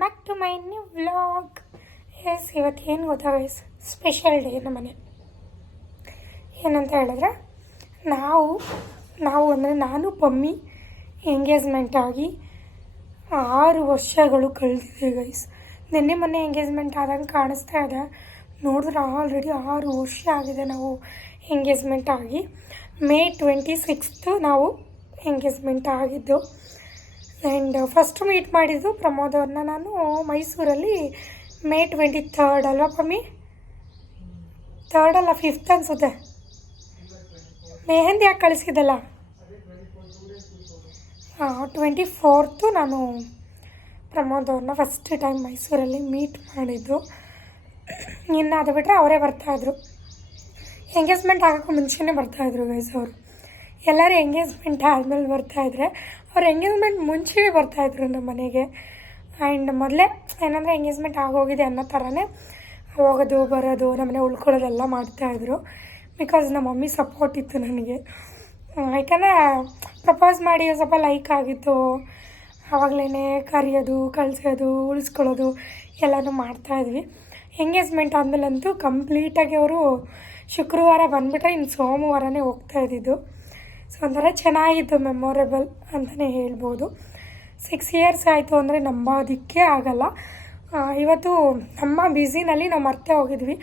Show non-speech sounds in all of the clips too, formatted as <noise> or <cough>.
Back to my new vlog S ಇವತ್ತು ಏನು ಗೊತ್ತಾ ಗೈಸ್ ಸ್ಪೆಷಲ್ ಡೇ ನಮ್ಮನೆ ಏನಂತ ಹೇಳಿದ್ರೆ, ನಾವು ನಾವು ಅಂದರೆ ನಾನು, ಪಮ್ಮಿ ಎಂಗೇಜ್ಮೆಂಟ್ ಆಗಿ ಆರು ವರ್ಷಗಳು ಕಳೆದಿದೆ ಗೈಸ್ ನಿನ್ನೆ ಮೊನ್ನೆ ಎಂಗೇಜ್ಮೆಂಟ್ ಆದಂಗೆ ಕಾಣಿಸ್ತಾ ಇದೆ. ನೋಡಿದ್ರೆ ಆಲ್ರೆಡಿ ಆರು ವರ್ಷ ಆಗಿದೆ ನಾವು ಎಂಗೇಜ್ಮೆಂಟ್ ಆಗಿ. ಮೇ ಟ್ವೆಂಟಿ ಸಿಕ್ಸ್ತು ನಾವು ಎಂಗೇಜ್ಮೆಂಟ್ ಆಗಿದ್ದು. ಆ್ಯಂಡ್ ಫಸ್ಟ್ ಮೀಟ್ ಮಾಡಿದ್ದು ಪ್ರಮೋದ್ ಅವ್ರನ್ನ ನಾನು ಮೈಸೂರಲ್ಲಿ ಮೇ ಟ್ವೆಂಟಿ ಥರ್ಡ್ ಅಲ್ವಾ ಪಮ್ಮಿ? ಥರ್ಡ್ ಅಲ್ಲ ಫಿಫ್ತ್ ಅನಿಸುತ್ತೆ. ಮೆಹಂದಿ ಯಾಕೆ ಕಳಿಸಿದ್ದಲ್ಲ? ಹಾಂ ಟ್ವೆಂಟಿ ಫೋರ್ತು ನಾನು ಪ್ರಮೋದ್ ಅವ್ರನ್ನ ಫಸ್ಟ್ ಟೈಮ್ ಮೈಸೂರಲ್ಲಿ ಮೀಟ್ ಮಾಡಿದ್ದು. ಇನ್ನು ಅದು ಬಿಟ್ಟರೆ ಅವರೇ ಬರ್ತಾಯಿದ್ರು ಎಂಗೇಜ್ಮೆಂಟ್ ಆಗೋಕ್ಕೂ ಮುಂಚೆನೇ ಬರ್ತಾಯಿದ್ರು ಗೈಸ್ ಅವರು. ಎಲ್ಲರೂ ಎಂಗೇಜ್ಮೆಂಟ್ ಆದಮೇಲೆ ಬರ್ತಾಯಿದ್ರೆ ಅವ್ರು ಎಂಗೇಜ್ಮೆಂಟ್ ಮುಂಚೆಯೇ ಬರ್ತಾಯಿದ್ರು ನಮ್ಮ ಮನೆಗೆ. ಆ್ಯಂಡ್ ಮೊದಲೇ ಏನಂದರೆ ಎಂಗೇಜ್ಮೆಂಟ್ ಆಗೋಗಿದೆ ಅನ್ನೋ ಥರನೇ ಹೋಗೋದು ಬರೋದು ನಮ್ಮನೆ ಉಳ್ಕೊಳ್ಳೋದೆಲ್ಲ ಮಾಡ್ತಾಯಿದ್ರು ಬಿಕಾಸ್ ನಮ್ಮ ಮಮ್ಮಿ ಸಪೋರ್ಟ್ ಇತ್ತು ನನಗೆ. ಯಾಕಂದರೆ ಪ್ರಪೋಸ್ ಮಾಡಿ ಸ್ವಲ್ಪ ಲೈಕ್ ಆಗಿತ್ತು. ಆವಾಗಲೇ ಕರೆಯೋದು, ಕಳಿಸೋದು, ಉಳಿಸ್ಕೊಳ್ಳೋದು ಎಲ್ಲನೂ ಮಾಡ್ತಾಯಿದ್ವಿ ಎಂಗೇಜ್ಮೆಂಟ್ ಆದಮೇಲಂತೂ ಕಂಪ್ಲೀಟಾಗಿ ಅವರು ಶುಕ್ರವಾರ ಬಂದುಬಿಟ್ರೆ ಇನ್ನು ಸೋಮವಾರನೇ ಹೋಗ್ತಾ ಇದ್ದಿದ್ದು. ಸೊ ಒಂಥರ ಚೆನ್ನಾಗಿತ್ತು ಮೆಮೊರೇಬಲ್ ಅಂತಲೇ ಹೇಳ್ಬೋದು. ಸಿಕ್ಸ್ ಇಯರ್ಸ್ ಆಯಿತು ಅಂದರೆ ನಂಬೋದಕ್ಕೆ ಆಗಲ್ಲ. ಇವತ್ತು ನಮ್ಮ ಬ್ಯುಸಿನಲ್ಲಿ ನಾವು ಮರ್ತೆ ಹೋಗಿದ್ವಿ.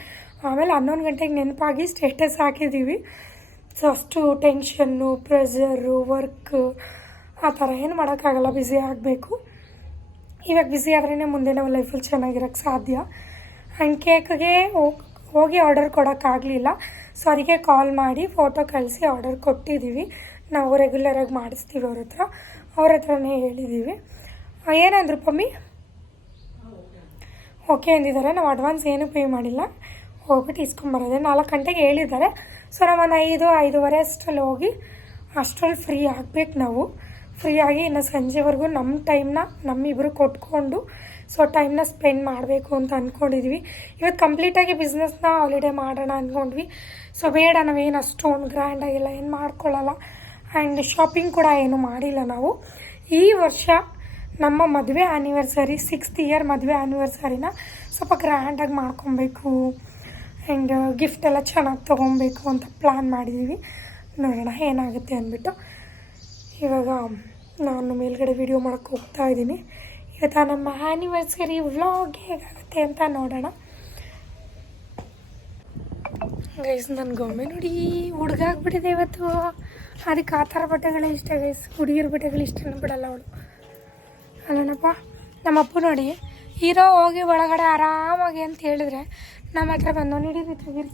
ಆಮೇಲೆ ಹನ್ನೊಂದು ಗಂಟೆಗೆ ನೆನಪಾಗಿ ಸ್ಟೇಟಸ್ ಹಾಕಿದ್ದೀವಿ ಸೊ ಅಷ್ಟು ಟೆನ್ಷನ್ನು ಪ್ರೆಷರು ವರ್ಕ್ ಆ ಥರ ಏನು ಮಾಡೋಕ್ಕಾಗಲ್ಲ ಬ್ಯುಸಿ ಆಗಬೇಕು. ಇವಾಗ ಬ್ಯುಸಿ ಆದ್ರೇ ಮುಂದೆ ನಾವು ಲೈಫಲ್ಲಿ ಚೆನ್ನಾಗಿರೋಕ್ಕೆ ಸಾಧ್ಯ. ಹಂಗೆ ಕೇಕ್ಗೆ ಹೋಗಿ ಹೋಗಿ ಆರ್ಡರ್ ಕೊಡೋಕ್ಕಾಗಲಿಲ್ಲ. ಸೊ ಕಾಲ್ ಮಾಡಿ ಫೋಟೋ ಕಳಿಸಿ ಆರ್ಡರ್ ಕೊಟ್ಟಿದ್ದೀವಿ ನಾವು ರೆಗ್ಯುಲರಾಗಿ ಮಾಡಿಸ್ತೀವಿ ಅವ್ರ ಹತ್ರ. ಅವ್ರ ಹತ್ರನೇ ಹೇಳಿದ್ದೀವಿ ಏನಂದ್ರು ಪಮ್ಮಿ? ಓಕೆ ಅಂದಿದ್ದಾರೆ. ನಾವು ಅಡ್ವಾನ್ಸ್ ಏನೂ ಪೇ ಮಾಡಿಲ್ಲ. ಹೋಗ್ಬಿಟ್ಟು ಇಸ್ಕೊಂಬರೋದೆ ನಾಲ್ಕು ಗಂಟೆಗೆ ಹೇಳಿದ್ದಾರೆ. ಸೊ ನಾವೊಂದು ಐದು, ಐದೂವರೆ ಅಷ್ಟರಲ್ಲಿ ಹೋಗಿ ಅಷ್ಟರಲ್ಲಿ ಫ್ರೀ ಆಗಬೇಕು ನಾವು. ಫ್ರೀ ಆಗಿ ಇನ್ನು ಸಂಜೆವರೆಗೂ ನಮ್ಮ ಟೈಮ್ನ ನಮ್ಮಿಬ್ಬರು ಕೊಟ್ಕೊಂಡು ಸೊ ಟೈಮ್ನ ಸ್ಪೆಂಡ್ ಮಾಡಬೇಕು ಅಂತ ಅಂದ್ಕೊಂಡಿದ್ವಿ ಇವತ್ತು ಕಂಪ್ಲೀಟಾಗಿ ಬಿಸ್ನೆಸ್ನ ಹಾಲಿಡೇ ಮಾಡೋಣ ಅಂದ್ಕೊಂಡ್ವಿ ಸೊ ಬೇಡ, ನಾವೇನು ಅಷ್ಟೊಂದು ಗ್ರ್ಯಾಂಡಾಗಿಲ್ಲ ಏನು ಮಾಡ್ಕೊಳ್ಳಲ್ಲ ಆ್ಯಂಡ್ ಶಾಪಿಂಗ್ ಕೂಡ ಏನು ಮಾಡಿಲ್ಲ ನಾವು. ಈ ವರ್ಷ ನಮ್ಮ ಮದುವೆ ಆ್ಯನಿವರ್ಸರಿ ಸಿಕ್ಸ್ತ್ ಇಯರ್ ಮದುವೆ ಆ್ಯನಿವರ್ಸರಿನ ಸ್ವಲ್ಪ ಗ್ರ್ಯಾಂಡಾಗಿ ಮಾಡ್ಕೊಬೇಕು. ಆ್ಯಂಡ್ ಗಿಫ್ಟ್ ಎಲ್ಲ ಚೆನ್ನಾಗಿ ತೊಗೊಬೇಕು ಅಂತ ಪ್ಲ್ಯಾನ್ ಮಾಡಿದ್ದೀವಿ ನೋಡೋಣ, ಏನಾಗುತ್ತೆ ಅಂದ್ಬಿಟ್ಟು. ಇವಾಗ ನಾನು ಮೇಲ್ಗಡೆ ವಿಡಿಯೋ ಮಾಡೋಕ್ಕೆ ಹೋಗ್ತಾ ಇದ್ದೀನಿ. ಇವತ್ತು ನಮ್ಮ ಆ್ಯನಿವರ್ಸರಿ ವ್ಲಾಗ್ ಹೇಗಾಗುತ್ತೆ ಅಂತ ನೋಡೋಣ. ಗೈಸ್ ನನ್ನ ಗೊಂಬೆ ನೋಡಿ ಹುಡುಗಾಗ್ಬಿಟ್ಟಿದೆ ಇವತ್ತು. ಅದಕ್ಕೆ ಆ ಥರ ಬಟ್ಟೆಗಳೇ ಇಷ್ಟ ಗೈಸ್ ಹುಡುಗಿರ ಬಟ್ಟೆಗಳು ಇಷ್ಟ ಬಿಡಲ್ಲ ಅವಳು. ಅಲ್ಲನಪ್ಪ, ನಮ್ಮ ಅಪ್ಪು ನೋಡಿ, ಹೀರೋ ಹೋಗಿ ಒಳಗಡೆ ಆರಾಮಾಗಿ ಅಂತ ಹೇಳಿದ್ರೆ ನಮ್ಮ ಹತ್ರ ಬಂದು ತೆಗೀರಿ.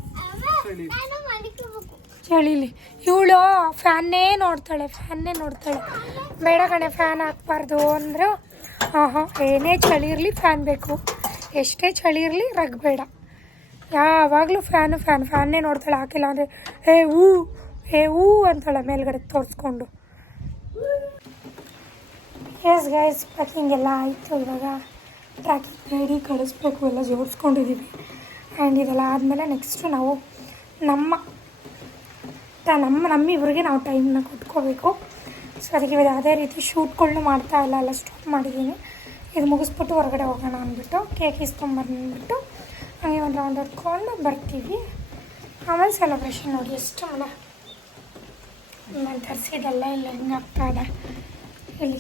ಚಳಿಲಿ. ಇವಳು ಫ್ಯಾನ್ನೇ ನೋಡ್ತಾಳೆ ಫ್ಯಾನ್ನೇ ನೋಡ್ತಾಳೆ. ಬೇಡ ಕಣೆ ಫ್ಯಾನ್ ಹಾಕ್ಬಾರ್ದು ಅಂದರು ಹಾಂ ಹಾಂ ಏನೇ ಚಳಿ ಇರಲಿ ಫ್ಯಾನ್ ಬೇಕು. ಎಷ್ಟೇ ಚಳಿ ಇರಲಿ ರಗ್ ಬೇಡ. ಯಾವಾಗಲೂ ಫ್ಯಾನು ಫ್ಯಾನ್ ಫ್ಯಾನ್ನೇ ನೋಡ್ತಾಳೆ. ಹಾಕಿಲ್ಲ ಅಂದರೆ, ಏ, ಹೂ ಏ, ಹೂ ಅಂತಾಳೆ ಮೇಲ್ಗಡೆ ತೋರಿಸ್ಕೊಂಡು. ಎಸ್ ಗೈಸ್ ಪ್ಯಾಕಿಂಗ್ ಎಲ್ಲ ಆಯಿತು. ಇವಾಗ ಪ್ಯಾಕಿಂಗ್ ರೆಡಿ ಕಳಿಸ್ಬೇಕು. ಎಲ್ಲ ಜೋಡಿಸ್ಕೊಂಡಿದ್ದೀವಿ ಆ್ಯಂಡ್ ಇದೆಲ್ಲ ಆದಮೇಲೆ ನೆಕ್ಸ್ಟು ನಾವು ನಮ್ಮ ನಮ್ಮ ನಮ್ಮಿಬ್ರಿಗೆ ನಾವು ಟೈಮ್ನ ಕೊಟ್ಕೋಬೇಕು. ಸೊ ಅದಕ್ಕೆ ಇವಾಗ ಯಾವುದೇ ರೀತಿ ಶೂಟ್ಗಳನ್ನೂ ಮಾಡ್ತಾ ಇಲ್ಲ ಎಲ್ಲ ಸ್ಟಾಪ್ ಮಾಡಿದ್ದೀನಿ. ಇದು ಮುಗಿಸ್ಬಿಟ್ಟು ಹೊರಗಡೆ ಹೋಗೋಣ ಅಂದ್ಬಿಟ್ಟು ಕೇಕ್ ಇಸ್ಕೊಂಬಂದ್ಬಿಟ್ಟು ಹಾಗೆ ಒಂದು ರೌಂಡ್ ಹೊಡ್ಕೊಂಡು ಬರ್ತೀವಿ. ಆಮೇಲೆ ಸೆಲೆಬ್ರೇಷನ್ ನೋಡಿ ಎಷ್ಟು ಮನೆ ನಾನು ತರಿಸಿದೆಲ್ಲ ಇಲ್ಲ, ಹೆಂಗೆ ಆಗ್ತಾ ಇದೆ. ಇಲ್ಲಿ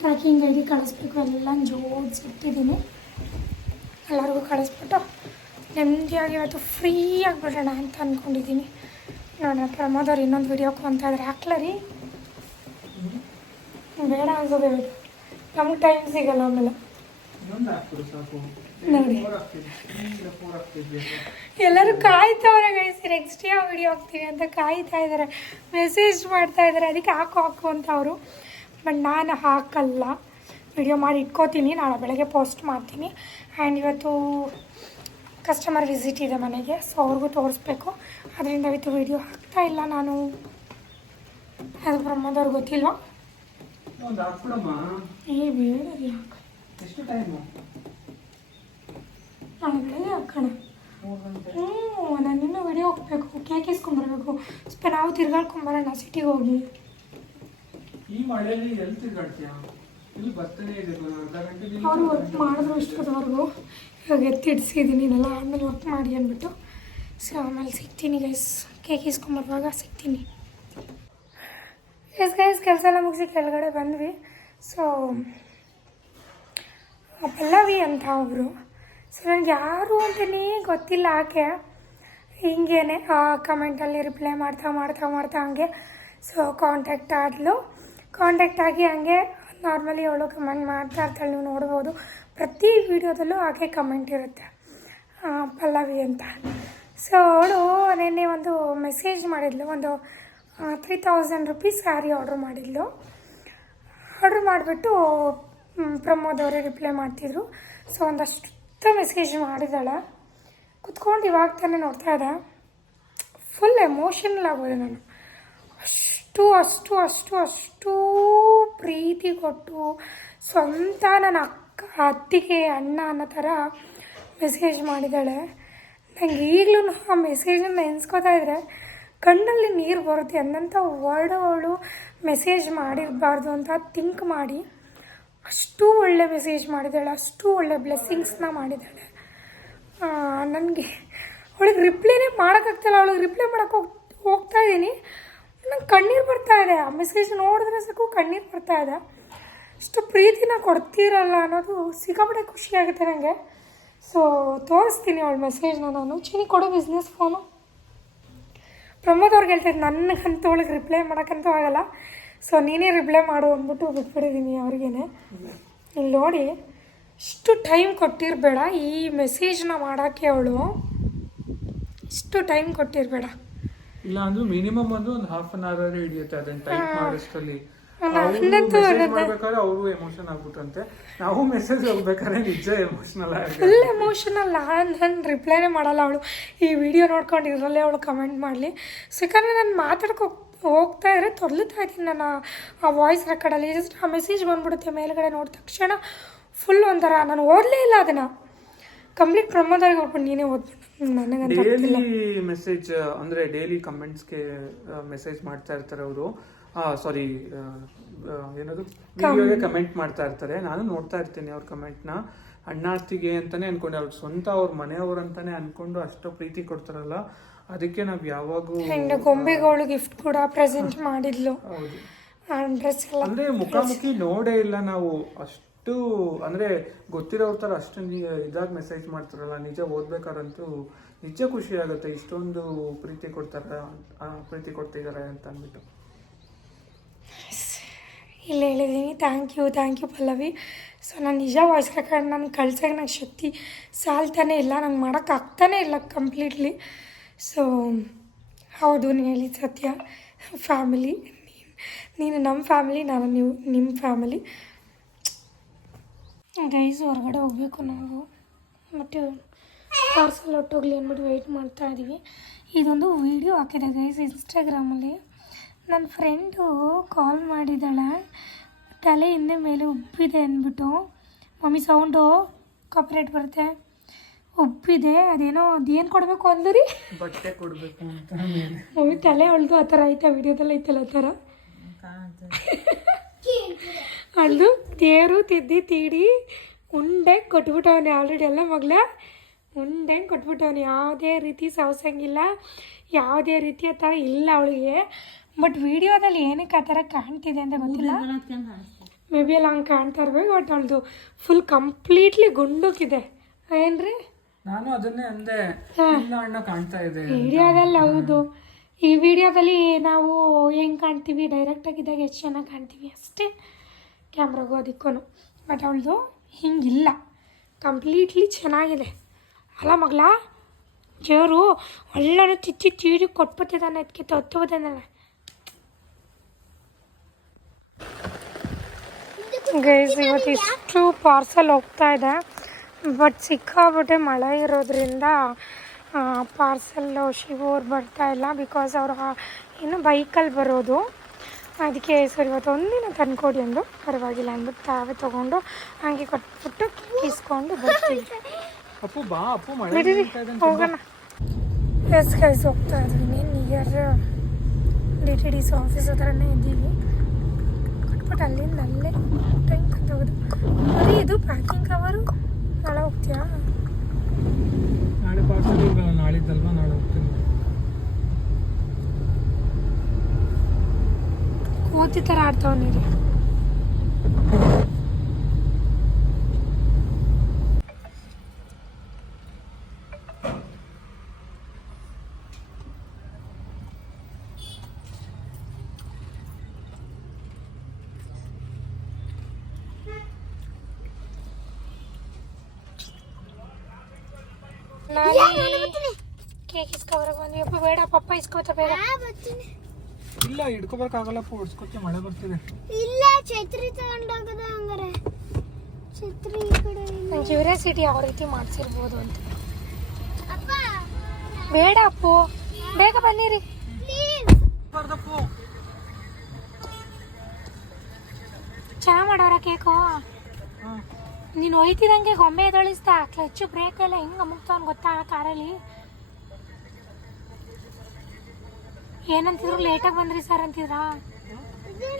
ಟ್ರ್ಯಾಕಿಂಗ್ ಐ ಡಿ ಕಳಿಸ್ಬೇಕು ಎಲ್ಲ ಜೋಡಿಸಿಟ್ಟಿದ್ದೀನಿ ಎಲ್ಲರಿಗೂ ಕಳಿಸ್ಬಿಟ್ಟು ನೆಮ್ಮದಿಯಾಗಿ ಇವತ್ತು ಫ್ರೀ ಆಗಿಬಿಡೋಣ ಅಂತ ಅಂದ್ಕೊಂಡಿದ್ದೀನಿ ನೋಡೋಣ ಪ್ರಮೋದವ್ರು ಇನ್ನೊಂದು ವಿಡಿಯೋಕ್ಕೆ ಅಂತ ಇದ್ರೆ. ಹಾಕ್ಲ ರೀ ಬೇಡ. ನಮ್ಗೆ ಟೈಮ್ ಸಿಗಲ್ಲ ಆಮೇಲೆ. ನೋಡಿ. ಎಲ್ಲರೂ ಕಾಯ್ತವ್ರೆ ಗೈಸ್ ನೆಕ್ಸ್ಟ್ ಯಾವ ವಿಡಿಯೋ ಹಾಕ್ತೀವಿ ಅಂತ ಕಾಯ್ತಾ ಇದ್ದಾರೆ ಮೆಸೇಜ್ ಮಾಡ್ತಾ ಇದ್ದಾರೆ ಅದಕ್ಕೆ ಹಾಕು ಹಾಕು ಅಂತ ಅವರು. ಬಟ್ ನಾನು ಹಾಕಲ್ಲ. ವಿಡಿಯೋ ಮಾಡಿ ಇಟ್ಕೋತೀನಿ. ನಾಳೆ ಬೆಳಗ್ಗೆ ಪೋಸ್ಟ್ ಮಾಡ್ತೀನಿ. ಆ್ಯಂಡ್ ಇವತ್ತು ಕಸ್ಟಮರ್ ವಿಸಿಟ್ ಇದೆ ಮನೆಗೆ. ಸೊ ಅವ್ರಿಗೂ ತೋರಿಸ್ಬೇಕು. ಅದರಿಂದ ಇವತ್ತು ವಿಡಿಯೋ ಹಾಕ್ತಾ ಇಲ್ಲ ನಾನು. ಅದು ಬ್ರಹ್ಮದವ್ರಿಗೆ ಗೊತ್ತಿಲ್ವಾ? ಒಂದು ಹಾಕ್ಬಿಡಮ್ಮ. ಏ ಬೇಡ ಎಷ್ಟು ಟೈಮು ಬೆಳಗ್ಗೆ ಹಾಕೋಣ. ಹ್ಞೂ ನಾನು ಇನ್ನೂ ವಿಡಿಯೋ ಹೋಗ್ಬೇಕು. ಕೇಕ್ ಇಸ್ಕೊಂಬರ್ಬೇಕು ಸ್ವಲ್ಪ ನಾವು ತಿರ್ಗಾಡ್ಕೊಂಬರೋಣ ಸಿಟಿಗೆ ಹೋಗಿ. ಈ ಮಳೆಯಲ್ಲಿ ಎಲ್ಲಿ ತಿರ್ಗಾಡ್ತೀಯ? ಇಲ್ಲಿ ಬರ್ತಾನೆ ಇದೆ ಅರ್ಧ ಗಂಟೆ ಅವ್ರು ವರ್ಕ್ ಮಾಡಿದ್ರು ಇಷ್ಟೊತ್ತವರೆಗೂ ಇವಾಗ ಎತ್ತಿಡ್ಸಿದ್ದೀನಿ ಇದೆಲ್ಲ ಆಮೇಲೆ ವರ್ಕ್ ಮಾಡಿ ಅಂದ್ಬಿಟ್ಟು. ಸೊ ಆಮೇಲೆ ಸಿಗ್ತೀನಿ ಗೈಸ್ ಕೇಕ್ ಇಸ್ಕೊಂಬರುವಾಗ ಸಿಗ್ತೀನಿ. ಎಸ್ ಗೈಸ್ ಕೆಲಸ ಎಲ್ಲ ಮುಗಿಸಿ ಕೆಳಗಡೆ ಬಂದ್ವಿ. ಸೊ ಪಲ್ಲವಿ ಅಂತ ಒಬ್ಬರು ಸೊ ನನಗೆ ಯಾರು ಅಂತಲೇ ಗೊತ್ತಿಲ್ಲ ಆಕೆ. ಹಿಂಗೇನೆ ಕಮೆಂಟಲ್ಲಿ ರಿಪ್ಲೈ ಮಾಡ್ತಾ ಮಾಡ್ತಾ ಮಾಡ್ತಾ ಹಂಗೆ. ಸೊ ಕಾಂಟ್ಯಾಕ್ಟ್ ಆದಳು ಕಾಂಟ್ಯಾಕ್ಟ್ ಆಗಿ ಹಂಗೆ ನಾರ್ಮಲಿ ಅವಳು ಕಮೆಂಟ್ ಮಾಡ್ತಾ ಇರ್ತಾಳೆ ನೀವು ನೋಡ್ಬೋದು. ಪ್ರತಿ ವಿಡಿಯೋದಲ್ಲೂ ಆಕೆ ಕಮೆಂಟ್ ಇರುತ್ತೆ ಆ, ಪಲ್ಲವಿ ಅಂತ. ಸೊ ಅವಳು ನಿನ್ನೆ ಒಂದು ಮೆಸೇಜ್ ಮಾಡಿದ್ಲು ಒಂದು three thousand rupees sari order ಮಾಡಿದ್ಲು. ಆರ್ಡ್ರ್ ಮಾಡಿಬಿಟ್ಟು ಪ್ರಮೋದ್ ಅವರೇ ರಿಪ್ಲೈ ಮಾಡ್ತಿದ್ರು. ಸೊ ಒಂದಷ್ಟು ಮೆಸೇಜ್ ಮಾಡಿದ್ದಾಳೆ ಕುತ್ಕೊಂಡು ಇವಾಗ ತಾನೇ ನೋಡ್ತಾ ಇದ್ದೆ. ಫುಲ್ ಎಮೋಷನಲ್ ಆಗೋದು ನಾನು. ಅಷ್ಟು ಅಷ್ಟು ಅಷ್ಟು ಅಷ್ಟು ಪ್ರೀತಿ ಕೊಟ್ಟು, ಸ್ವಂತ ನನ್ನ ಅಕ್ಕ, ಅತ್ತಿಗೆ, ಅಣ್ಣ ಅನ್ನೋ ಥರ ಮೆಸೇಜ್ ಮಾಡಿದ್ದಾಳೆ ನಂಗೆ ಈಗಲೂ ಆ ಮೆಸೇಜನ್ನು ನೆನೆಸ್ಕೋತಾ ಇದ್ರೆ ಕಣ್ಣಲ್ಲಿ ನೀರು ಬರುತ್ತೆ ಅನ್ನಂಥ ವರ್ಡ್ ಅವಳು ಮೆಸೇಜ್ ಮಾಡಿರಬಾರ್ದು ಅಂತ ಥಿಂಕ್ ಮಾಡಿ. ಅಷ್ಟು ಒಳ್ಳೆ ಮೆಸೇಜ್ ಮಾಡಿದ್ದಾಳೆ, ಅಷ್ಟು ಒಳ್ಳೆ ಬ್ಲೆಸ್ಸಿಂಗ್ಸ್ನ ಮಾಡಿದ್ದಾಳೆ. ನನಗೆ ಅವಳಿಗೆ ರಿಪ್ಲೈನೇ ಮಾಡೋಕ್ಕಾಗ್ತಿಲ್ಲ ಅವಳಿಗೆ ರಿಪ್ಲೈ ಮಾಡೋಕೆ ಹೋಗ್, ಹೋಗ್ತಾ ಇದ್ದೀನಿ. ನಂಗೆ ಕಣ್ಣೀರು ಬರ್ತಾ ಇದೆ, ಆ ಮೆಸೇಜ್ ನೋಡಿದ್ರೆ ಸಾಕು ಕಣ್ಣೀರು ಬರ್ತಾ ಇದೆ. ಅಷ್ಟು ಪ್ರೀತಿನ ಕೊಡ್ತೀರಲ್ಲ ಅನ್ನೋದು ಸಿಕ್ಕಾಪಟ್ಟೆ ಖುಷಿಯಾಗುತ್ತೆ ನನಗೆ ಸೊ ತೋರಿಸ್ತೀನಿ ಅವಳ ಮೆಸೇಜ್ನ ನಾನು. ಚೀನಿ ಕೊಡೋ ಬಿಸ್ನೆಸ್ ಫೋನು ಪ್ರಮೋದ್ ಅವ್ರಿಗೆ ಹೇಳ್ತಾರೆ ನನಗಂತೂ ಅವಳಿಗೆ ರಿಪ್ಲೈ ಮಾಡೋಕ್ಕಂತೂ ಆಗಲ್ಲ. ಸೊ ನೀನೇ ರಿಪ್ಲೈ ಮಾಡು ಅಂದ್ಬಿಟ್ಟು ಬಿಟ್ಬಿಟ್ಟಿದ್ದೀನಿ ಅವ್ರಿಗೇನೆ. ಇಲ್ಲಿ ನೋಡಿ ಇಷ್ಟು ಟೈಮ್ ಕೊಟ್ಟಿರಬೇಡ ಈ ಮೆಸೇಜ್ನ ಮಾಡೋಕ್ಕೆ ಅವಳು ಇಷ್ಟು ಟೈಮ್ ಕೊಟ್ಟಿರಬೇಡ. ಇಲ್ಲ ಅಂದ್ರೆ ಮಿನಿಮಮ್ ಒಂದು ಒಂದು ಹಾಫ್ ಅನ್ ಅವರ್ ಹಿಡಿಯುತ್ತೆ ಅದನ್ನ ಟೈಪ್ ಮಾಡೋಷ್ಟರಲ್ಲಿ ಮಾಡ್ಬೇಕಾದ್ರೆ ಅವರು ಎಮೋಷನ್ ಆಗ್ಬಿಟ್ಟಂತೆ. ನಾವು ಮೆಸೇಜ್ ಹೋಗ್ಬೇಕಾದ್ರೆ ನಿಜ ಎಮೋಷನಲ್ ಫುಲ್ ಎಮೋಷನಲ್ ನಾನು ರಿಪ್ಲೈನೇ ಮಾಡಲ್ಲ ಅವಳು. ಈ ವಿಡಿಯೋ ನೋಡ್ಕೊಂಡು ಇದರಲ್ಲೇ ಅವಳು ಕಮೆಂಟ್ ಮಾಡಲಿ. ಸಿಕ್ಕಂದ್ರೆ ನಾನು ಮಾತಾಡ್ಕೊ ಹೋಗ್ತಾ ಇದ್ರೆ ತೊರ್ಲುತ್ತಾ ಇದ್ದೀನಿ ನಾನು. ಆ ವಾಯ್ಸ್ ರೆಕಾರ್ಡಲ್ಲಿ ಜಸ್ಟ್ ಆ ಮೆಸೇಜ್ ಬಂದ್ಬಿಡುತ್ತೆ ಮೇಲ್ಗಡೆ ನೋಡಿದ ತಕ್ಷಣ ಫುಲ್ ಒಂಥರ ನಾನು ಓದಲೇ ಇಲ್ಲ ಅದನ್ನು. ಕಂಪ್ಲೀಟ್ ಪ್ರಮೋದಾಗಿ ಹೋಗ್ಬಿಟ್ಟು ನೀನೇ ಓದ್ಬಿಟ್ಟು ನನಗಂತ ಮೆಸೇಜ್ ಅಂದರೆ ಡೈಲಿ ಕಮೆಂಟ್ಸ್ಗೆ ಮೆಸೇಜ್ ಮಾಡ್ತಾ ಇರ್ತಾರೆ ಅವರು. ಸಾರಿ ಏನದು? ವಿಡಿಯೋಗೆ ಕಮೆಂಟ್ ಮಾಡ್ತಾ ಇರ್ತಾರೆ. ನಾನು ನೋಡ್ತಾ ಇರ್ತೀನಿ ಅವ್ರ ಕಮೆಂಟ್ನ ಅಣ್ಣಾರ್ತಿಗೆ ಅಂತಾನೆ ಅನ್ಕೊಂಡೆ. ಅವ್ರ ಸ್ವಂತ ಅವ್ರ ಮನೆಯವ್ರು ಅಂತಾನೆ ಅನ್ಕೊಂಡು ಅಷ್ಟು ಪ್ರೀತಿ ಕೊಡ್ತಾರಲ್ಲ. ಅದಕ್ಕೆ ನಾವ್ ಯಾವಾಗೂ ಹೆಣ್ಣು ಗೊಂಬೆಗಳು ಗಿಫ್ಟ್ ಕೂಡ ಪ್ರೆಸೆಂಟ್ ಮಾಡಿದ್ಲು. ಅಂದ್ರೆ ಮುಖಾಮುಖಿ ನೋಡೇ ಇಲ್ಲ ನಾವು. ಅಷ್ಟು ಅಂದ್ರೆ ಗೊತ್ತಿರೋರ್ ತರ ಅಷ್ಟು ಇದಾಗಿ ಮೆಸೇಜ್ ಮಾಡ್ತಾರಲ್ಲ. ನಿಜ ಓದ್ಬೇಕಾರಂತೂ ನಿಜ ಖುಷಿ ಆಗುತ್ತೆ. ಇಷ್ಟೊಂದು ಪ್ರೀತಿ ಕೊಡ್ತಾರ ಪ್ರೀತಿ ಕೊಡ್ತಿದಾರೆ ಅಂತ ಅಂದ್ಬಿಟ್ಟು. ಇಲ್ಲಿ ಹೇಳಿದ್ದೀನಿ. Thank you thank you Pallavi. So ನಾನು ನಿಜ ವಾಯ್ಸ್ ರೆಕಾರ್ಡ್ ನಾನು ಕಳ್ಸೋಕೆ ನಂಗೆ ಶಕ್ತಿ ಸಾಲ್ತಾನೇ ಇಲ್ಲ. ನಂಗೆ ಮಾಡೋಕ್ಕಾಗ್ತಾನೇ ಇಲ್ಲ ಕಂಪ್ಲೀಟ್ಲಿ ಸೊ ಹೌದು, ನೀನು ಹೇಳಿದ ಸತ್ಯ. ಫ್ಯಾಮಿಲಿ ನೀನು ನಮ್ಮ ಫ್ಯಾಮಿಲಿ ನಾನು ನೀವು ನಿಮ್ಮ ಫ್ಯಾಮಿಲಿ ಗೈಸ್ ಹೊರಗಡೆ ಹೋಗಬೇಕು ನಾವು. ಮತ್ತು ಪಾರ್ಸಲ್ ಹೊಟ್ಟೋಗ್ಲಿ ಅಂದ್ಬಿಟ್ಟು ವೆಯ್ಟ್ ಮಾಡ್ತಾ ಇದ್ದೀವಿ ಇದೊಂದು ವೀಡಿಯೋ ಹಾಕಿದೆ ಗೈಸ್ ಇನ್ಸ್ಟಾಗ್ರಾಮಲ್ಲಿ ನನ್ನ ಫ್ರೆಂಡು ಕಾಲ್ ಮಾಡಿದ್ದಾಳೆ ತಲೆ ಹಿಂದೆ ಮೇಲೆ ಉಬ್ಬಿದೆ ಅಂದ್ಬಿಟ್ಟು ಮಮ್ಮಿ ಸೌಂಡು ಕಾಪರೇಟ್ ಬರುತ್ತೆ. ಉಬ್ಬಿದೆ ಅದೇನೋ ಅದೇನು ಕೊಡಬೇಕು ಅಂದ್ಲು ರೀ ಬಟ್ಟೆ ಕೊಡಬೇಕು ಅಂತ ಮಮ್ಮಿ ತಲೆ ಹೊಳ್ದು ಆ ಥರ ಐತೆ ವಿಡಿಯೋದಲ್ಲಿ ಐತಲ್ಲ ಆ ಥರ? <laughs> ಅಳ್ದು ತೇರು ತಿದ್ದಿ ತೀಡಿ ಉಂಡೆ ಕೊಟ್ಬಿಟ್ಟವನೆ ಆಲ್ರೆಡಿ ಎಲ್ಲ ಮಗಳ ಉಂಡೆ ಕೊಟ್ಬಿಟ್ಟವನಿ ಯಾವುದೇ ರೀತಿ ಸವಸಂಗಿಲ್ಲ ಯಾವುದೇ ರೀತಿಯ ಥರ ಇಲ್ಲ ಅವಳಿಗೆ. ಬಟ್ ವಿಡಿಯೋದಲ್ಲಿ ಏನಕ್ಕೆ ಆ ಥರ ಕಾಣ್ತಿದೆ ಅಂತ ಗೊತ್ತಿಲ್ಲ. ಮೇ ಬಿ ಎಲ್ಲ ಹಂಗೆ ಕಾಣ್ತಾ ಇರ್ಬೇಕು ಬಟ್ ಅವಳದು ಫುಲ್ ಕಂಪ್ಲೀಟ್ಲಿ ಗುಂಡುಕಿದೆ ಏನ್ರಿ? ನಾನು ಅದನ್ನೇ ಅಂದೆ ಅಣ್ಣ ಕಾಣ್ತಾ ಇದೆ ವಿಡಿಯೋದಲ್ಲಿ ಹೌದು. ಈ ವಿಡಿಯೋದಲ್ಲಿ ನಾವು ಹೆಂಗೆ ಕಾಣ್ತೀವಿ? ಡೈರೆಕ್ಟಾಗಿದ್ದಾಗ ಎಷ್ಟು ಚೆನ್ನಾಗಿ ಕಾಣ್ತೀವಿ? ಅಷ್ಟೇ ಕ್ಯಾಮ್ರಾಗೂ ಅದಕ್ಕೂ ಬಟ್ ಅವಳದು ಹಿಂಗಿಲ್ಲ. ಕಂಪ್ಲೀಟ್ಲಿ ಚೆನ್ನಾಗಿದೆ. ಅಲ್ಲ ಮಗಳ ದೇವರು ಒಳ್ಳೆ ಚಿಚ್ಚಿ ತೀಡಿ ಕೊಟ್ಬಿಟ್ಟಿದ್ದಾನೆ ಅದಕ್ಕೆ ತೊತ್ತೋದಾನೆ ಗೈಸ್ ಇವತ್ತು ಇಷ್ಟು ಪಾರ್ಸೆಲ್ ಹೋಗ್ತಾ ಇದೆ. ಬಟ್ ಸಿಕ್ಕಾಬಿಟ್ಟೆ ಮಳೆ ಇರೋದ್ರಿಂದ ಪಾರ್ಸೆಲ್ ಶಿವೂರು ಬರ್ತಾ ಇಲ್ಲ ಬಿಕಾಸ್ ಅವರು ಇನ್ನು ಬೈಕಲ್ಲಿ ಬರೋದು. ಅದಕ್ಕೆ ಸರ್ ಇವತ್ತು ಒಂದಿನ ತಂದ್ಕೊಡಿ ಅಂದು. ಪರವಾಗಿಲ್ಲ ಅಂದ್ಬಿಟ್ಟು ತಾವೇ ತಗೊಂಡು ಹಂಗೆ ಕೊಟ್ಬಿಟ್ಟು ಇಸ್ಕೊಂಡು ಬರ್ತೀವಿ. ಬಿಡಿರಿ ಹೋಗೋಣ. ಎಸ್ ಗೈಸ್ ಹೋಗ್ತಾ ಇದ್ದೀನಿ. Near D T D C office ಹತ್ರನೇ ಇದ್ದೀವಿ. ಕೊಟ್ಬಿಟ್ಟು ಅಲ್ಲಿಂದ ಅಲ್ಲೇ ಟೈಮ್ ಬರೀ ಇದು ಪ್ಯಾಕಿಂಗ್ ಕವರು ನಾಳೆ ಹೋಗ್ತೀಯಾ? ನಾಳೆ ಪಾರ್ಸಲ್ ಇಲ್ವಲ್ಲ ನಾಳಿದ್ದಲ್ವಾ ನಾಳೆ ಹೋಗ್ತೀನಿ. ಕೋತಿ ಥರ ಆಡ್ತಾವ ನೀರು ಕೇಕ್ ಇಸ್ಕೊಬರಕ್ಕೆ ಬಂದ್ವಿ ಅಪ್ಪ ಬೇಡ ಪಪ್ಪ ಇಸ್ಕೋತ ಬೇಡ. ಇಲ್ಲ ಹಿಡ್ಕೊಬರ್ಕಾಗಲ್ಲಪ್ಪ ಓಡಿಸ್ಕೊತಿ ಮಳೆ ಬರ್ತಿದೆ. ಇಲ್ಲ ಛತ್ರಿ ತಗೊಂಡೋಗದ ಹಂಗಾರೆ. ಛತ್ರಿ ಈ ಕಡೆ ಕ್ಯೂರಿಯಾಸಿಟಿ ಯಾವ ರೀತಿ ಮಾಡ್ಸಿರ್ಬೋದು ಅಂತ. ಅಪ್ಪ ಬೇಡ ಅಪ್ಪು. ಬೇಗ ಬನ್ನಿರಿ. ಚೆನ್ನಾಗಿ ಮಾಡೋರ ಕೇಕು? ನೀನು ಒಯ್ತಿದಂಗೆ ಗೊಂಬೆ ಎದೊಳಿಸ್ತಾ ಕ್ಲಚ್ಚು ಬ್ರೇಕ್ ಎಲ್ಲ ಹೆಂಗೆ ಅಮುಕ್ತಾವನ್ ಗೊತ್ತಾ ಕಾರಲ್ಲಿ? ಏನಂತಿದ್ರು? ಲೇಟಾಗಿ ಬಂದ್ರಿ ಸರ್ ಅಂತಿದ್ರಾ?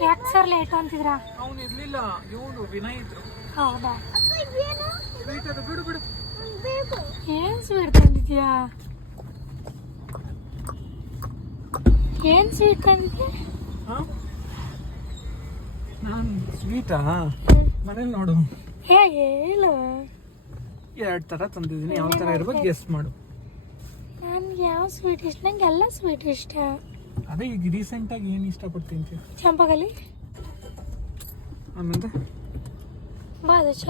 ಯಾಕೆ ಸರ್ ಲೇಟು ಅಂತಿದ್ರಾ? ಅವನು ಇರ್ಲಿಲ್ಲ ಇವನು ವಿನಯ್ ಇದ್ರು ಹೌದಾ ಬಿಡು ಬಿಡು. ಏನು ಸ್ವೀಟ್ ತಂದಿದ್ಯಾ? ಏನು ಸ್ವೀಟ್ ತಂದಿದ್ಯಾ? ನಾನು ಸ್ವೀಟಾ ಮನೇಲಿ ನೋಡು. ಹೇಳು. ಎರಡು ಥರ ತಂದಿದ್ದೀನಿ. ಯಾವ ಥರ ಇರ್ಬೇಕು ಗೆಸ್ ಮಾಡು. ನನ್ಗೆ ಯಾವ ಸ್ವೀಟ್ ಇಷ್ಟ? ನಂಗೆ ಎಲ್ಲ ಸ್ವೀಟ್ ಇಷ್ಟ. ಅದೇ ಈಗ ರೀಸೆಂಟಾಗಿ ಏನು ಇಷ್ಟಪಡ್ತೀನಿ ಚಂಪಗಲಿ? ಆಮೇಲೆ? ಬಾದಶ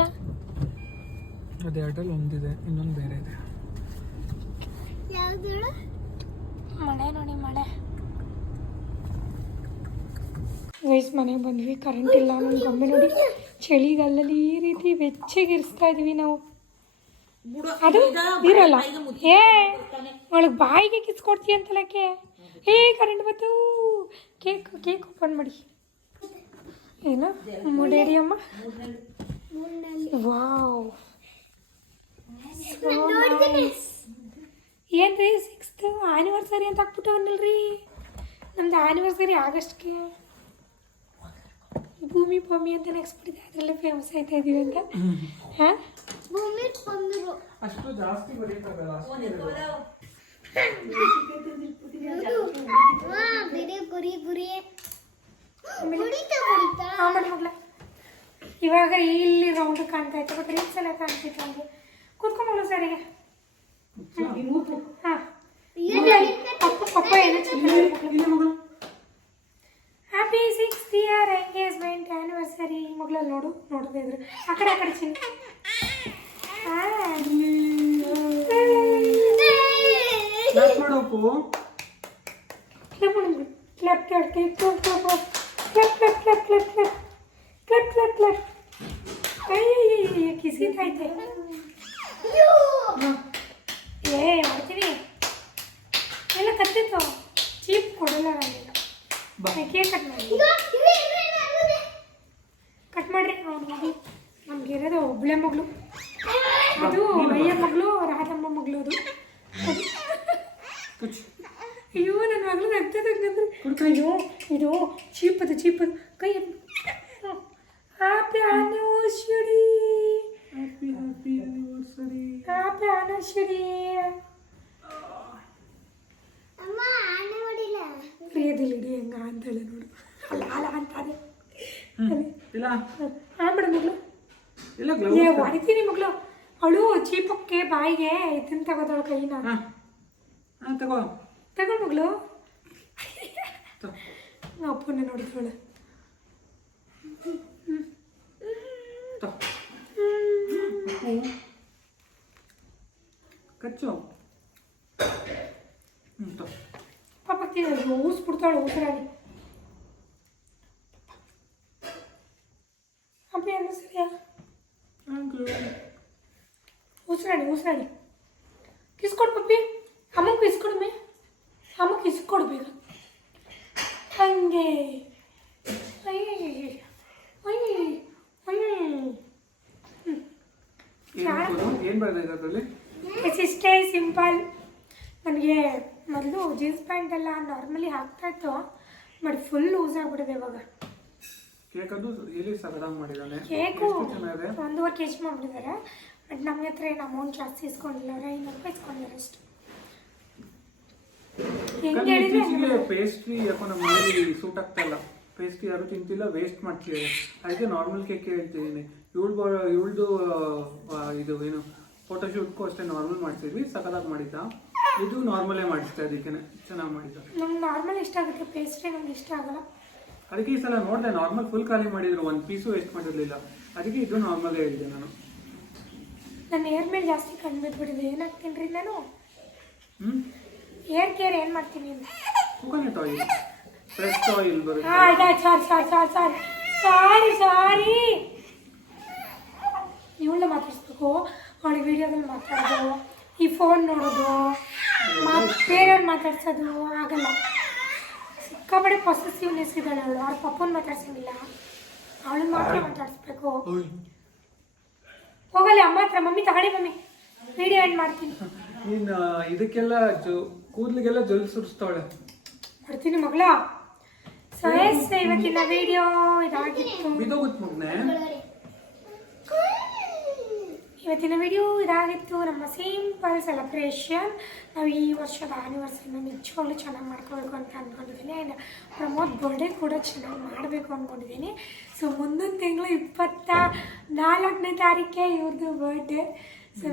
ಅದು ಎರಡಲ್ಲಿ ಒಂದಿದೆ ಇನ್ನೊಂದು ಬೇರೆ ಇದೆ. ಯಾವ್ದು ಹೇಳು? ಮಳೆ ನೋಡಿ ಮಳೆ. ಗೈಸ್ ಮನೆಗೆ ಬಂದ್ವಿ. ಕರೆಂಟ್ ಇಲ್ಲ. ನನ್ನ ಗಮ್ಮಿ ನೋಡಿ. ಚಳಿಗಾಲದಲ್ಲಿ ಈ ರೀತಿ ಬೆಚ್ಚಗಿರಿಸ್ತಾ ಇದೀವಿ ನಾವು. ಅದು ಇರಲ್ಲ. ಏ ಅವಳಿಗೆ ಬಾಯಿಗೆ ಕಿಸ್ಕೊಡ್ತೀಯ ಅಂತಲಕ್ಕೆ ಏ ಕರೆಂಟ್ ಬಂತು ಕೇಕ್ ಕೇಕ್ ಓಪನ್ ಮಾಡಿ. ಏನು? ಮುಡೇರಿ ಅಮ್ಮ? ವಾವ್. ಏನ್ರಿ ಸಿಕ್ಸ್ತ್ ಆನಿವರ್ಸರಿ ಅಂತ ಹಾಕ್ಬಿಟ್ಟವನ್ನಲ್ರಿ ನಮ್ದು ಆನಿವರ್ಸರಿ ಆಗಸ್ಟ್ಗೆ ಭೂಮಿ ಭೂಮಿ ಅಂತ ನೆಕ್ಸ್ಟ್ ಬಿಟ್ಟಿದೆ ಅದರಲ್ಲೇ ಫೇಮಸ್ ಆಯ್ತಾ ಇದೀವಿ ಅಂತ. ಹಾಂ? ಭೂಮಿ ಬಂದರು. ಅಷ್ಟು ಜಾಸ್ತಿ ಬಿರಿ. ಗುರಿ ಗುರಿ ಆಮೇಲೆ? ಇವಾಗ ಇಲ್ಲಿ ರೌಂಡ್ ಕಾಣ್ತಾ ಇತ್ತು ಬಟ್ ರೀಲ್ಸ್ ಎಲ್ಲ ಕಾಣ್ತಿತ್ತು ನಮಗೆ. ಕೂತ್ಕೊಂಡ್ಮಗಳು ಸರಿಗೆ ಹಾಂ. ಪಪ್ಪ ಪಪ್ಪ ಏನು happy sixth year engagement anniversary ಮಗ್ಳಲ್ಲಿ ನೋಡು ನೋಡದೇ ಇದ್ರು. ಆ ಕಡೆ ಆ ಕಡೆ ಚಿನ್ನ. ಕ್ಲಾಪ್ ಮಾಡಪ್ಪು ಕ್ಲಪ್ ಮಾಡಿದ್ರು clap clap clap clap clap clap. Clap clap clap clap clap. Clap ಅಯ್ಯ ಕಿಸಿತೈತೆ ಏ ಮಾಡ್ತೀನಿ. ಎಲ್ಲ ಕತ್ತಿತ್ತು. ಚೀಪ್ ಕೊಡಲ್ಲ ನನಗೆ ಕೇಕ್ ಕಟ್ ಮಾಡಿ. ಕಟ್ ಮಾಡ್ರಿ ಅವ್ರ ಮಗಳು ನಮ್ಗೆ ಇರೋದು ಒಬ್ಳೆ ಮಗಳು. ಅದು ಅಯ್ಯ ಮಗಳು ರಾಧಮ್ಮ ಮಗಳು ಅದು. ಅಯ್ಯೋ ನನ್ನ ಮಗಳು ನಗ್ತದಂಗಂದ್ರೆ ಅಯ್ಯೋ ಇದು ಚೀಪ್ ಅದು ಚೀಪ್ ಅದು ಕೈ. Happy anniversary happy happy anniversary happy anniversary ಪ್ರಿಯದಲ್ಲಿ ಇಡಿ ಹೆಂಗ ಹೇಳಿ ನೋಡು. ಅಲ್ಲ ಅಲ್ಲ ಅಂತ ಅದೇ. ಇಲ್ಲ. ಹಾ ಮೇಡಮ್ ಮಗಳು. ಇಲ್ಲ ಏ ಹೊಡಿತೀನಿ ಮಗಳು. ಅವಳು ಚೀಪಕ್ಕೆ ಬಾಯಿಗೆ ಇದನ್ನ ತಗೋತಾಳು ಕೈನ. ತಗೋ. ತಗೊಂಡು ಮಗಳು. ಅಪ್ಪನ ನೋಡಿದವಳು. ಕಚ್ಚು. चढ उसराने आपल्या अनुसर या उसराने उसराने ಕಿಸ್ಕೊಡು ಪಪ್ಪಿ ಅಮ್ಮಂಗೆ ಕಿಸ್ಕೊಡು ಮೇ ಅಮ್ಮ ಕಿಸ್ಕೊಡ್ಬೇಕು ಹಂಗೆ ಏನು ಬರಬೇಕು ಅದರಲ್ಲಿ ಇಷ್ಟೇ ಸಿಂಪಲ್ ನನಗೆ ಮೊದಲು ಜೀನ್ಸ್ ಪ್ಯಾಂಟ್ ಎಲ್ಲ ನಾರ್ಮಲಿ ಹಾಕ್ತಾ ಇತ್ತು ಬಟ್ ಫುಲ್ ಲೂಸ್ ಆಗ್ಬಿಟ್ಟಿದೆ ಇವಾಗ. ಕೇಕ್ ಅದು ಎಲ್ಲಿ ಸಗದಾಗಿ ಮಾಡಿದ್ದಾನೆ? ಕೇಕು ಒಂದೂವರೆ ಕೆ ಜಿ ಮಾಡಿಬಿಟ್ಟಿದ್ದಾರೆ ಬಟ್ ನಮಗೆ ಹತ್ರ ಏನು ಅಮೌಂಟ್ ಜಾಸ್ತಿ ಇಸ್ಕೊಂಡಿಲ್ಲ ಅವ್ರು ಐನೂರು ರೂಪಾಯಿ ಇಸ್ಕೊಂಡಿದ್ದಾರೆ ಅಷ್ಟು. ಹೆಂಗೆ ಹೇಳಿದ್ರೆ ಇತ್ತೀಚೆಗೆ ಪೇಸ್ಟ್ರಿ ಯಾಕೋ ನಮ್ಮ ಮನೇಲಿ ಸೂಟ್ ಆಗ್ತಾ ಇಲ್ಲ. ಪೇಸ್ಟ್ರಿ ಯಾರು ತಿಂತಿಲ್ಲ ವೇಸ್ಟ್ ಮಾಡ್ತಿದ್ದಾರೆ ಅದಕ್ಕೆ ನಾರ್ಮಲ್ ಕೇಕ್ ಹೇಳ್ತಿದ್ದೀನಿ. ಇವಳು ಇವಳ್ದು ಇದು ಏನು ಫೋಟೋಶೂಟ್ಗೂ ಅಷ್ಟೇ ನಾರ್ಮಲ್ ಮಾಡ್ತಿದ್ವಿ ಸಕಲಾಗಿ ಮಾಡಿದ್ದ. ಇದು ನಾರ್ಮಲೇ ಮಾಡಿಸ್ತಾ ಅದಕ್ಕೆ ಚೆನ್ನಾಗಿ ಮಾಡಿದ್ದಾರೆ ನಂಗೆ ನಾರ್ಮಲ್ ಇಷ್ಟ ಆಗುತ್ತೆ ಪೇಸ್ಟ್ರಿ ನಂಗೆ ಇಷ್ಟ ಆಗಲ್ಲ. ಅದಕ್ಕೆ ಈ ಸಲ ನೋಡಿದೆ ನಾರ್ಮಲ್ ಫುಲ್ ಖಾಲಿ ಮಾಡಿದ್ರು ಒಂದು ಪೀಸು ವೇಸ್ಟ್ ಮಾಡಿರಲಿಲ್ಲ. ಅದಕ್ಕೆ ಇದು ನಾರ್ಮಲ್ ಹೇಳಿದೆ ನಾನು. ನನ್ನ ಏರ್ ಮೇಲೆ ಜಾಸ್ತಿ ಕಣ್ಣು ಬಿದ್ದುಬಿಟ್ಟಿದೆ. ಏನಾಗ್ತೀನಿ ರೀ ನಾನು? ಹ್ಞೂ ಏರ್ ಕೇರ್ ಏನು ಮಾಡ್ತೀನಿ ಅಂತ. ಕೋಕೋನಟ್ ಆಯಿಲ್ ಫ್ರೆಶ್ ಆಯಿಲ್ ಬರುತ್ತೆ. ಸಾರಿ ಸಾರಿ ಸಾರಿ ಸಾರಿ ಸಾರಿ ಸಾರಿ ಇವಳನ್ನ ಮಾತಾಡಿಸ್ಬೇಕು. ಅವಳಿಗೆ ವಿಡಿಯೋದಲ್ಲಿ ಮಾತಾಡೋದು ಈ ಫೋನ್ ನೋಡೋದು. ಮತ್ತೆ ಬೇರೆಯವ್ರು ಮಾತಾಡ್ಸೋದು ಆಗಲ್ಲ. ಸಿಕ್ಕಾಪಡೆ ಪಾಸಿಟಿವ್ನೆಸ್ ಇದ್ದಾಳೆ ಅವಳು. ಅವ್ರ ಪಪ್ಪನ ಮಾತಾಡ್ಸಂಗಿಲ್ಲ. ಅವಳನ್ನ ಮಾತ್ರ ಮಾತಾಡಿಸ್ಬೇಕು. ಹೋಗಲ್ಲ ಅಮ್ಮ ಹತ್ರ. ಮಮ್ಮಿ ತಗೊಳ್ಳಿ ಮಮ್ಮಿ. ವಿಡಿಯೋ ಎಂಡ್ ಮಾಡ್ತೀನಿ. ನೀನು ಇದಕ್ಕೆಲ್ಲ ಜೊ ಕೂದಲಿಗೆಲ್ಲ ಜೊಲ್ ಸುರಿಸ್ತಾಳೆ ಮಾಡ್ತೀನಿ ಮಗಳ. ಸೊ ಎಸ್ ಇವತ್ತಿನ ವಿಡಿಯೋ ಇದಾಗಿತ್ತು. ಬಿದೋಗುತ್ತೆ ಮಗ್ನೆ. ಇವತ್ತಿನ ವಿಡಿಯೋ ಇದಾಗಿತ್ತು. ನಮ್ಮ ಸಿಂಪಲ್ ಸೆಲೆಬ್ರೇಷನ್ ನಾವು ಈ ವರ್ಷದ ಆ್ಯನಿವರ್ಸರಿನ ನಿಜವಾಗ್ಲೂ ಚೆನ್ನಾಗಿ ಮಾಡ್ಕೋಬೇಕು ಅಂತ ಅಂದ್ಕೊಂಡಿದ್ದೀನಿ ಆ್ಯಂಡ್ ಪ್ರಮೋದ್ ಬರ್ಡೇ ಕೂಡ ಚೆನ್ನಾಗಿ ಮಾಡಬೇಕು ಅಂದ್ಕೊಂಡಿದ್ದೀನಿ ಸೊ ಮುಂದಿನ ತಿಂಗಳು ಇಪ್ಪತ್ತ ನಾಲ್ಕನೇ ತಾರೀಕೆ ಇವ್ರದ್ದು ಬರ್ಡೇ ಸೊ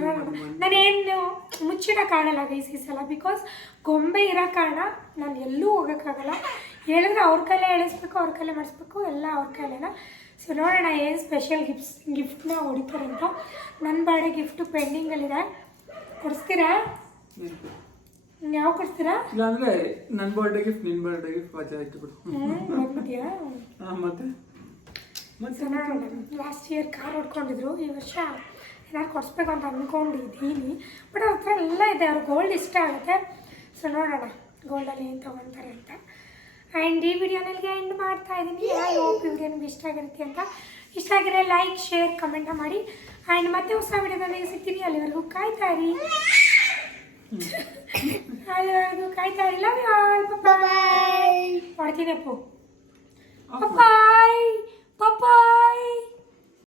ನಾನೇನು ಕಾರಣ ಗೈಸ್ ಈ ಸಲ. ಬಿಕಾಸ್ ಗೊಂಬೆ ಇರೋ ಕಾರಣ ನಾನು ಎಲ್ಲೂ ಹೋಗೋಕ್ಕಾಗಲ್ಲ. ಹೇಳಿದ್ರೆ ಅವ್ರ ಕೈಲೇ ಎಳಿಸ್ಬೇಕು ಅವ್ರ ಕೈಲೇ ಮಾಡಿಸ್ಬೇಕು ಎಲ್ಲ ಅವ್ರ ಕೈಲೇನ. ಸೊ ನೋಡೋಣ ಏನು ಸ್ಪೆಷಲ್ ಗಿಫ್ಟ್ಸ್ ಗಿಫ್ಟ್ನ ಹೊಡಿತಾರೆ ಅಂತ. ನನ್ನ ಬಾಡೆ ಗಿಫ್ಟು ಪೆಂಡಿಂಗಲ್ಲಿದೆ ಕೊಡಿಸ್ತೀರಾ? ಯಾವ ಕೊಡ್ತೀರಾ ಇಲ್ಲಾಂದ್ರೆ ನನ್ನ ಬರ್ಡೇ ಗಿಫ್ಟ್ ನಿನ್ನ ಬರ್ಡೇ ಗಿಫ್ಟ್ ವಾಚ್ ಆಯ್ತು ಬಿಡು. ಹ್ಞೂ ಬಂದ್ಬಿಟ್ಯಾ ಹಾ ಮತ್ತೆ? ಮತ್ತೆ? ಲಾಸ್ಟ್ ಇಯರ್ ಕಾರ್ ಹೊಡ್ಕೊಂಡಿದ್ರು. ಈ ವರ್ಷ ಏನಾದ್ರು ಕೊಡಿಸ್ಬೇಕು ಅಂತ ಅಂದ್ಕೊಂಡಿದ್ದೀನಿ ಬಟ್ ಅವ್ರ ಹತ್ರ ಎಲ್ಲ ಇದೆ. ಅವ್ರಿಗೆ ಗೋಲ್ಡ್ ಇಷ್ಟ ಆಗುತ್ತೆ. ಸೊ ನೋಡೋಣ. ಗೋಲ್ಡಲ್ಲಿ ಏನು ತೊಗೊಳ್ತಾರೆ ಅಂತ. ಆ್ಯಂಡ್ ಈ ವಿಡಿಯೋನಲ್ಲಿ ಎಂಡ್ ಮಾಡ್ತಾ ಇದ್ದೀನಿ ಐ ಹೋಪ್ ಈ ವಿಡಿಯೋ ನಿಮ್ಗೆ ಇಷ್ಟ ಆಗಿರುತ್ತೆ ಅಂತ ಇಷ್ಟ ಆಗಿದ್ರೆ ಲೈಕ್ ಶೇರ್ ಕಮೆಂಟ್ ಮಾಡಿ ಆ್ಯಂಡ್ ಮತ್ತೆ ಹೊಸ ವಿಡಿಯೋದಲ್ಲಿ ಸಿಗ್ತೀನಿ ಅಲ್ಲಿವರೆಗೂ ಕಾಯ್ತಾ ಇರಿ ಅಲ್ಲಿವರೆಗೂ ಕಾಯ್ತಾ ಇರಿ ಲವ್ ಯು ಆಲ್ ಬಾಯ್ ಮಾಡ್ತೀನಿ ಅಪ್ಪು Off ಮಾಡು. ಬಾಯ್ ಬಾಯ್